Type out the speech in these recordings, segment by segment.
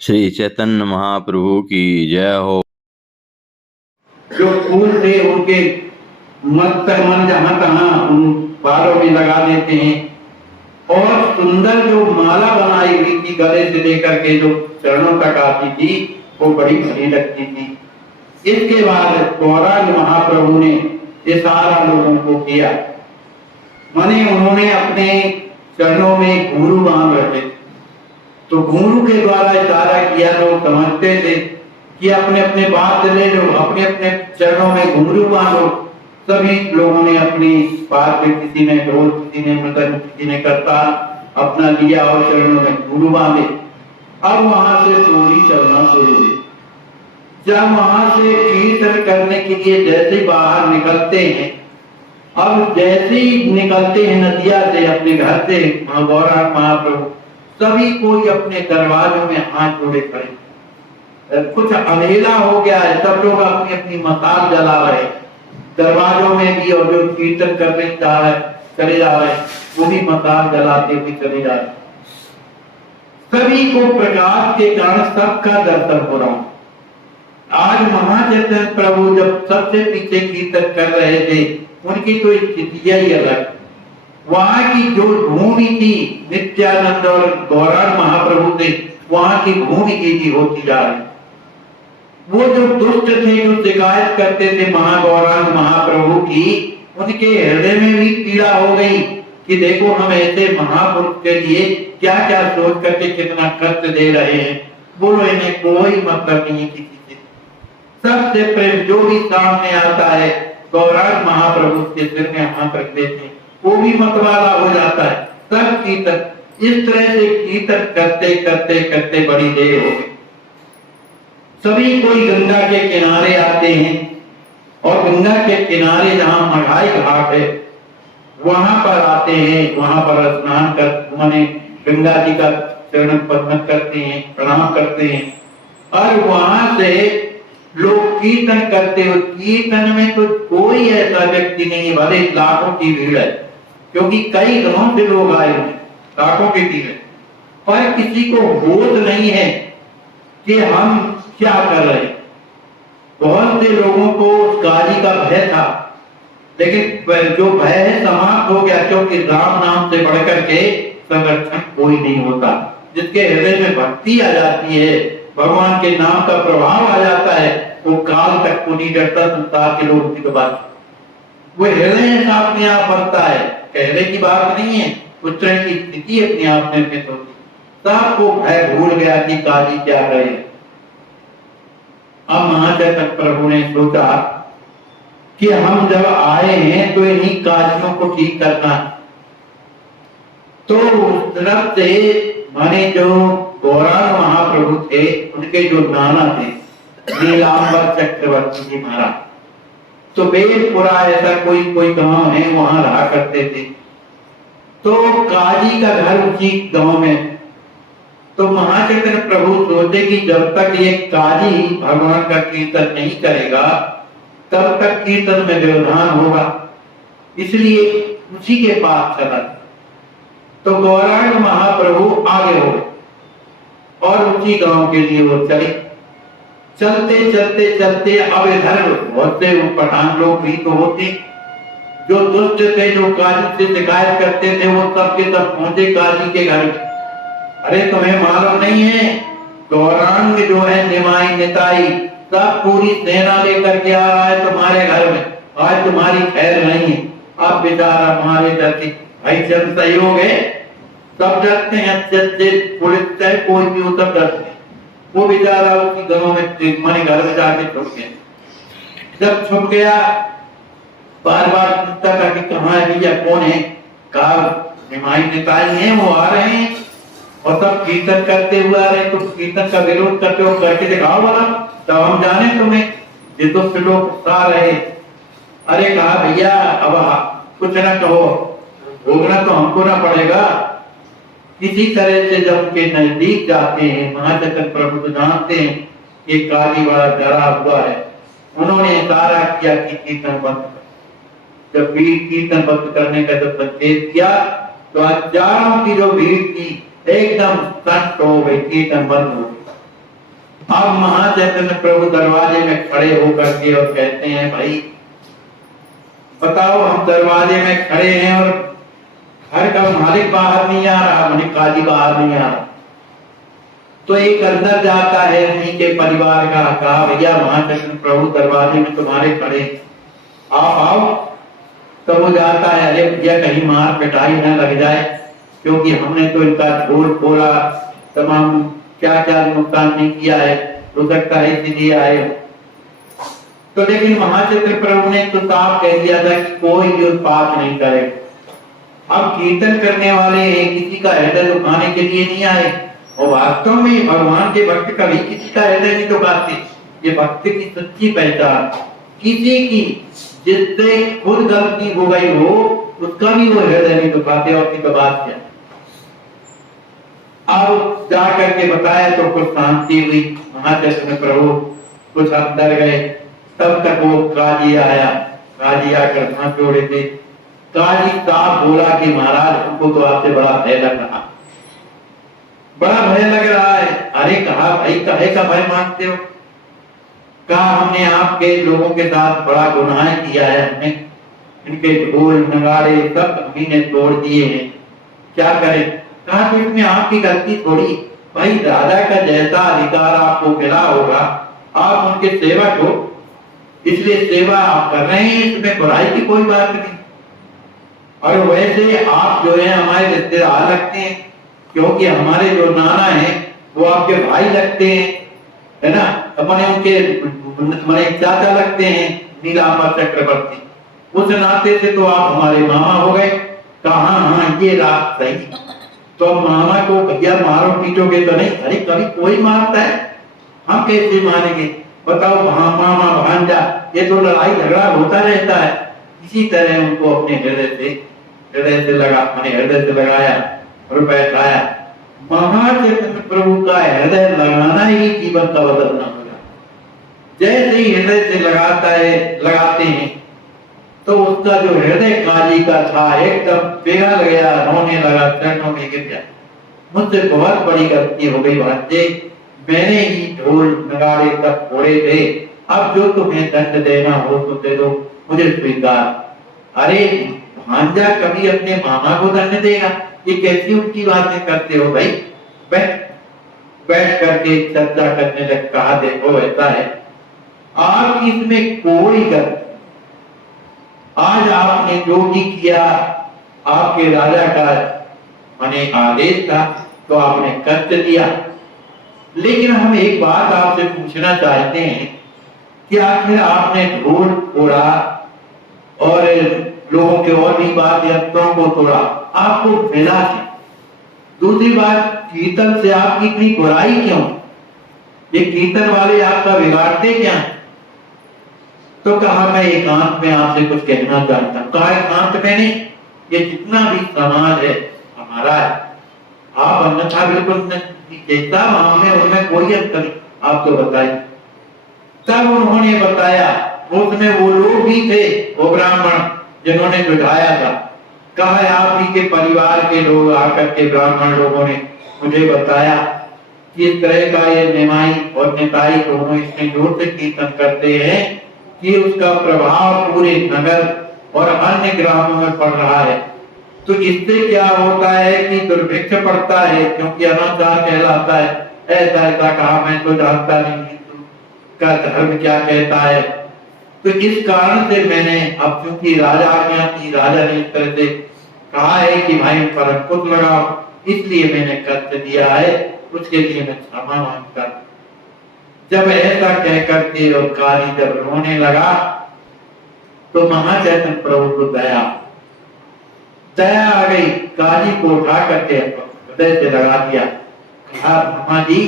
श्री चैतन्य महाप्रभु की जय हो। जो फूल थे उनके मत मन जहां तहां उन बालों में लगा देते हैं और सुंदर जो माला बनाई हुई थी गले से लेकर के जो चरणों तक आती थी वो बड़ी भली लगती थी। इसके बाद गौरांग महाप्रभु ने इशारा लोगों को किया, माने उन्होंने अपने चरणों में घुंघरू बांध रखे, तो घुंघरू के द्वारा इशारा किया। लोग समझते थे कि अपने अपने बात ले लो, अपने अपने चरणों में घुंघरू बांधो। सभी लोगों ने अपनी बात में, किसी ने ढोल, किसी ने मृदंग, किसी ने करताल अपना लिया और चरणों में घुंघरू बांधे। अब वहां से टोली चलना शुरू हुई। जब वहां से कीर्तन करने के लिए जैसे बाहर निकलते हैं, अब जैसे ही निकलते हैं नदिया से अपने घर से गौरांग महाप्रभु, सभी कोई अपने दरवाजों में हाथ जोड़े खड़े। कुछ अंधेरा हो गया है, सब लोग अपनी अपनी मसाल जला रहे, दरवाजों में भी, और जो कीर्तन करने चले जा रहे वो भी मसाल जलाते हुए चले जा रहे। सभी को प्रकाश के कारण सबका दर्शन हो रहा। आज महाचैतन्य प्रभु जब सबसे पीछे कीर्तन कर रहे थे, उनकी तो स्थिति ही अलग। वहां की जो भूमि थी नित्यानंद और गौरांग महाप्रभु थे, वहां की भूमि की होती जा रही। वो जो दुष्ट थे, जो शिकायत करते थे महागौरांग महाप्रभु की, उनके हृदय में भी पीड़ा हो गई कि देखो हम ऐसे महापुरुष के लिए क्या क्या सोच करके कितना कष्ट दे रहे हैं। बोलो इन्हें कोई मतलब नहीं किसी से, सबसे प्रेम जो भी सामने आता है गौरांग महाप्रभु के सिर में हाथ रख देते हैं, वो भी मतवाला हो जाता है। सब कीर्तन इस तरह से कीर्तन करते करते करते बड़ी देर हो गई। सभी कोई गंगा के किनारे आते हैं और गंगा के किनारे जहां मढ़ाई घाट है वहां पर आते हैं। वहां पर स्नान कर माने गंगा जी का चरण पद्म करते हैं, प्रणाम करते हैं और वहां से लोग कीर्तन करते हो। कीर्तन में तो कोई ऐसा व्यक्ति नहीं, भले लाखों की भीड़ है, क्योंकि कई गांव से लोग आए हैं, लाखों की भीड़ है, पर किसी को होश नहीं है कि हम क्या कर रहे हैं। बहुत से लोगों को काली का भय था, लेकिन जो भय है समाप्त हो गया, क्योंकि राम नाम से बढ़कर के संरक्षण कोई नहीं होता। जिसके हृदय में भक्ति आ जाती है, भगवान के नाम का प्रभाव आ जाता है, वो काल तक को नहीं डरता। संसार के लोग की बात, वो हृदय अपने आप बनता है, कहने की बात नहीं है। उस तरह की स्थिति अपने आप में होती। सबको भय भूल गया कि काली क्या रहे। अब महाचैतन्य प्रभु ने सोचा कि हम जब आए हैं तो इन्हीं कालियों को ठीक करना। तो उस तरफ से माने जो गौरांग महाप्रभु थे, उनके जो नाना थे नीलांबर चक्रवर्ती जी महाराज, तो बेलपुरा ऐसा कोई गांव है, वहां रहा करते थे। तो काजी का घर उसी गांव में। तो महाचैतन्य प्रभु सोचे कि जब तक ये काजी भगवान का कीर्तन नहीं करेगा तब तक कीर्तन में व्यवधान होगा, इसलिए उसी के पास चला। तो गौरांग महाप्रभु आगे हो और उसी गांव के लिए वो चले। चलते चलते चलते अब इधर बहुत से पठान लोग भी तो होते जो दुष्ट थे, जो काजी से शिकायत करते थे, वो सब के सब पहुंचे काजी के घर में। अरे तुम्हें मालूम नहीं है, गौरांग जो है निमाई निताई सब पूरी सेना लेकर के आ रहा है तुम्हारे घर में, आज तुम्हारी खैर नहीं है। अब बेचारा हमारे डरते भाई, जब सहयोग है सब डरते हैं, अच्छे पुलिस चाहे कोई भी हो सब डरते हैं। वो बेचारा उसकी घरों में माने घर में जाके छुप गया। जब छुप गया बार बार पूछता था कि कहाँ है भैया, कौन है, कहा निमाई निताई है, वो आ रहे हैं और सब कीर्तन करते हुए आ रहे। तो कीर्तन का विरोध करते हो, करके दिखाओ वाला, तब हम जाने तुम्हें। ये तो लोग आ रहे। अरे कहा भैया अब कुछ ना कहो, भोगना तो हमको ना पड़ेगा। किसी तरह से जब उनके नजदीक जाते हैं, महाचैतन्य प्रभु तो जानते हैं कि काली बड़ा डरा हुआ है। उन्होंने इशारा किया कि कीर्तन बंद कर। जब भीड़ कीर्तन बंद करने का जब संकेत किया तो हजारों की जो भीड़ थी एकदम शांत हो गई, कीर्तन बंद हो गई। अब महाचैतन्य प्रभु दरवाजे में खड़े होकर के और कहते हैं, भाई बताओ, हम दरवाजे में खड़े हैं और घर का मालिक बाहर नहीं आ रहा, मालिक काजी बाहर नहीं आ रहा। तो एक अंदर जाता है उन्हीं के परिवार का, कहा भैया महाचैतन्य प्रभु दरवाजे में तुम्हारे खड़े, आप आओ। तो वो जाता है, अरे भैया कहीं मार पिटाई न लग जाए, क्योंकि हमने तो इनका ढोल फोड़ा, तमाम क्या क्या नुकसान नहीं किया है, हो सकता है इसीलिए आए। तो लेकिन महाचैतन्य प्रभु ने तो साफ कह दिया था कि कोई भी उत्पात नहीं करे। अब कीर्तन करने वाले किसी का हृदय दुखाने के लिए नहीं आए, और वास्तव में भगवान के भक्त कभी किसी का हृदय नहीं दुखाते। ये भक्त की सच्ची पहचान, किसी की जिससे खुद गलती हो गई हो उसका भी वो हृदय नहीं दुखाते। और की तो बात क्या, अब जाकर के बताया तो कुछ शांति हुई। महाचैतन्य प्रभु कुछ अंदर गए, तब तक वो काजी आया। काजी आकर हाथ जोड़े थे। काजी साहब बोला कि महाराज हमको तो आपसे बड़ा भय लग रहा, बड़ा भय लग रहा है। अरे कहा भाई कहे का भय मानते हो? कहा हमने आपके लोगों के साथ बड़ा गुनाह किया है, हमने इनके ढोल नगाड़े सब हमने तोड़ दिए हैं, क्या करें? कहा तो इसमें आपकी गलती थोड़ी, भाई राजा का जैसा अधिकार आपको मिला होगा, आप उनके सेवक हो, इसलिए सेवा आप कर रहे हैं, इसमें बुराई की कोई बात नहीं। और वैसे आप जो है हमारे रिश्तेदार लगते हैं, क्योंकि हमारे जो नाना हैं वो आपके भाई लगते हैं, है ना, अपने उनके हमारे चाचा लगते हैं, नीलांबर चक्रवर्ती, उस नाते से तो आप हमारे मामा हो गए। कहा हाँ ये रात सही। तो मामा को भैया मारो पीटोगे तो नहीं? अरे कभी कोई मारता है, हम कैसे मानेंगे? बताओ, मामा भांजा ये तो लड़ाई झगड़ा होता रहता है। इसी तरह उनको अपने हृदय से लगाया और बैठाया। महाचैतन्य प्रभु का हृदय लगाना ही जीवन का बदलना होगा। जैसे ही हृदय से लगाते हैं तो उसका जो हृदय काजी का था एकदम पिघल गया, रोने लगा, चरणों में गिर गया। मुझसे बहुत बड़ी गलती हो गई भांजे, मैंने ही ढोल नगाड़े सब फोड़े थे, अब जो तुम्हें दंड देना हो तो दे दो, मुझे स्वीकार। अरे भांजा कभी अपने मामा को दंड देगा? ये कैसी उनकी बातें करते हो भाई? बैठ करके चर्चा करने लग। कहा देखो ऐसा है, आपकी इसमें कोई गलती, आज आपने जो भी किया आपके राजा का माने आदेश था तो आपने कष्ट दिया, लेकिन हम एक बात आपसे पूछना चाहते हैं कि आखिर आपने ढोल फोड़ा और लोगों के और भी वाद्य यंत्रों को तोड़ा, आपको मिला क्या? दूसरी बात, कीर्तन से आपकी इतनी बुराई क्यों? ये कीर्तन वाले आपका बिगाड़ते क्या? तो कहा मैं एकांत में आपसे कुछ कहना चाहता हूँ। कहा एकांत में नहीं, ये जितना भी समाज है हमारा है, आप अन्यथा बिल्कुल जैसा हमने उनमें कोई अंतर नहीं, आप तो बताइए। तब उन्होंने बताया, उसमें वो लोग भी थे, वो ब्राह्मण जिन्होंने जुटाया था। कहा आप ही के परिवार के लोग आकर के ब्राह्मण लोगों ने मुझे बताया कि इस तरह का ये निमाई और निताई दोनों इतने जोर से कीर्तन करते हैं कि उसका प्रभाव पूरे नगर और अन्य ग्रामों में पड़ रहा है। तो इससे क्या होता है कि दुर्भिक्ष पड़ता है, क्योंकि अनाचार कहलाता है। ऐसा ऐसा कहा, मैं तो जानता नहीं हिंदू का धर्म क्या कहता है। तो इस कारण से मैंने, अब क्योंकि राजा आज्ञा थी, राजा ने इस तरह से कहा है कि भाई पर अंकुश लगाओ, इसलिए मैंने कष्ट दिया है, उसके लिए मैं क्षमा मांगता। जब ऐसा कह करके और काली जब रोने लगा तो महाचैतन्य प्रभु को दया आ गई। काली को उठा करके हृदय से लगा दिया। कहा मामा जी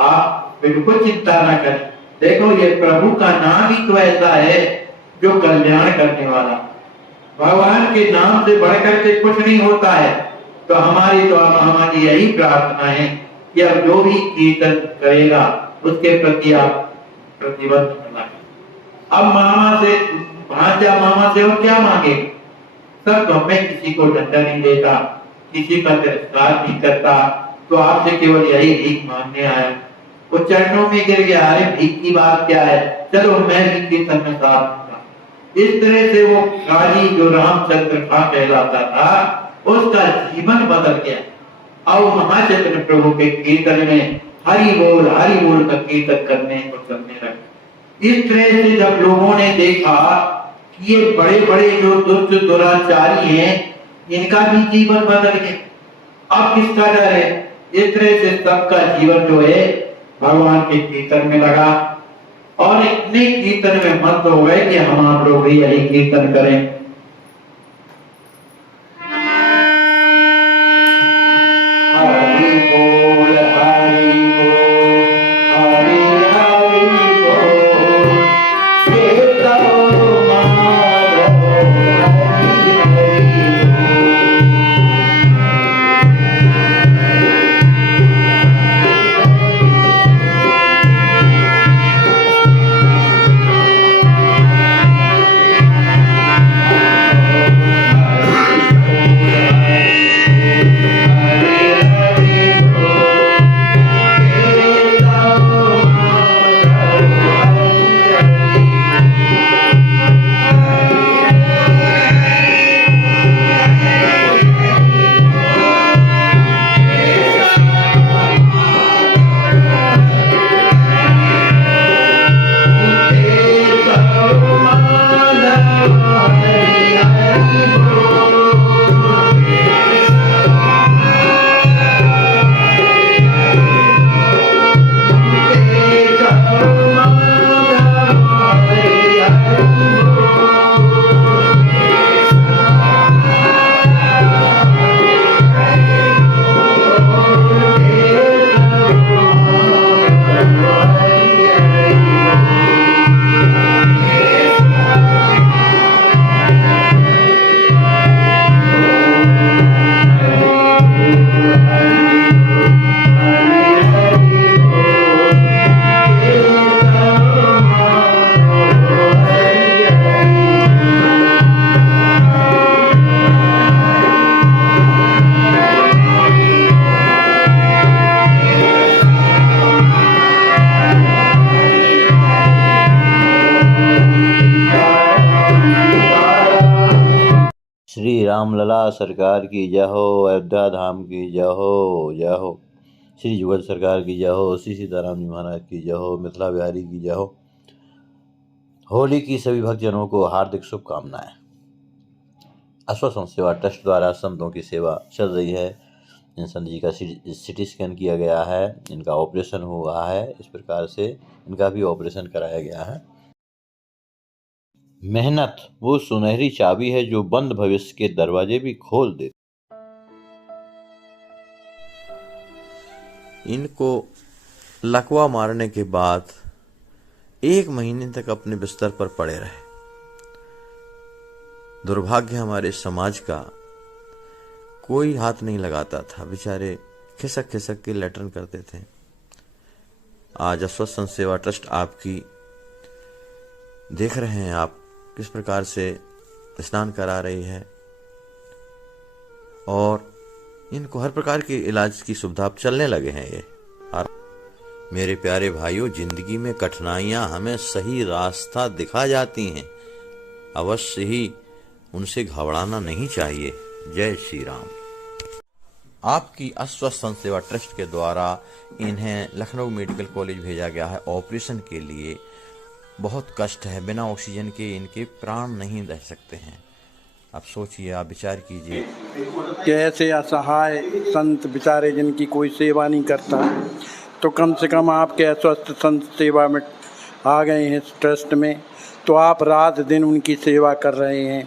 आप बिल्कुल चिंता ना करें, देखो ये प्रभु का नाम ही तो ऐसा है जो कल्याण करने वाला। भगवान के नाम से बढ़कर के कुछ नहीं होता है। तो हमारी तो मामा जी यही प्रार्थना है कि अब जो भी कीर्तन करेगा उसके प्रति आप प्रतिबद्ध बनाए। अब भांजा मामा से और क्या मांगे? सब हमें किसी को दंडा नहीं देता, किसी का तिरस्कार नहीं करता, तो आपसे केवल यही भीख मांगने आया वो चरणों में गिर गया, अरे भीख की बात क्या है, चलो मैं भी कीर्तन में साथ दूंगा। इस तरह से वो काजी जो रामचंद्र खा कहलाता था, उसका जीवन बदल गया। और महाचैतन्य प्रभु के कीर्तन में हरि बोल का कीर्तन करने को चलने लगे। इस तरह से जब लोगों ने देखा कि ये बड़े बड़े जो दुष्ट दुराचारी हैं, इनका भी जीवन बदल गया, अब किसका डर है। इस तरह से सबका जीवन जो है भगवान के कीर्तन में लगा और इतने कीर्तन में मत हो गए कि हम आप लोग भी यही कीर्तन करें। हरि बोल हरि बोल हरि हरि बोल, केशव माधव हरि हरि श्री रामलला सरकार की जय हो, अयोध्या धाम की जय हो, जय हो। श्री जुगल सरकार की जय हो, श्री सीताराम जी महाराज की जय हो, मिथिला बिहारी की जय हो। होली की सभी भक्तजनों को हार्दिक शुभकामनाएं। अश्वसंत सेवा ट्रस्ट द्वारा संतों की सेवा चल रही है। इन संत जी का सिटी स्कैन किया गया है, इनका ऑपरेशन हुआ है, इस प्रकार से इनका भी ऑपरेशन कराया गया है। मेहनत वो सुनहरी चाबी है जो बंद भविष्य के दरवाजे भी खोल दे। इनको लकवा मारने के बाद 1 महीने तक अपने बिस्तर पर पड़े रहे। दुर्भाग्य हमारे समाज का, कोई हाथ नहीं लगाता था, बेचारे खिसक खिसक के लेटरिन करते थे। आज अश्वसंत सेवा ट्रस्ट आपकी देख रहे हैं आप किस प्रकार से स्नान करा रही है और इनको हर प्रकार के इलाज की सुविधा अब चलने लगे हैं ये। और मेरे प्यारे भाइयों, जिंदगी में कठिनाइयां हमें सही रास्ता दिखा जाती हैं, अवश्य ही उनसे घबराना नहीं चाहिए। जय श्री राम। आपकी अश्वसंत सेवा ट्रस्ट के द्वारा इन्हें लखनऊ मेडिकल कॉलेज भेजा गया है ऑपरेशन के लिए। बहुत कष्ट है, बिना ऑक्सीजन के इनके प्राण नहीं रह सकते हैं। आप सोचिए, आप विचार कीजिए कि ऐसे असहाय संत बेचारे जिनकी कोई सेवा नहीं करता, तो कम से कम आपके अस्वस्थ संत सेवा में आ गए हैं इस ट्रस्ट में, तो आप रात दिन उनकी सेवा कर रहे हैं।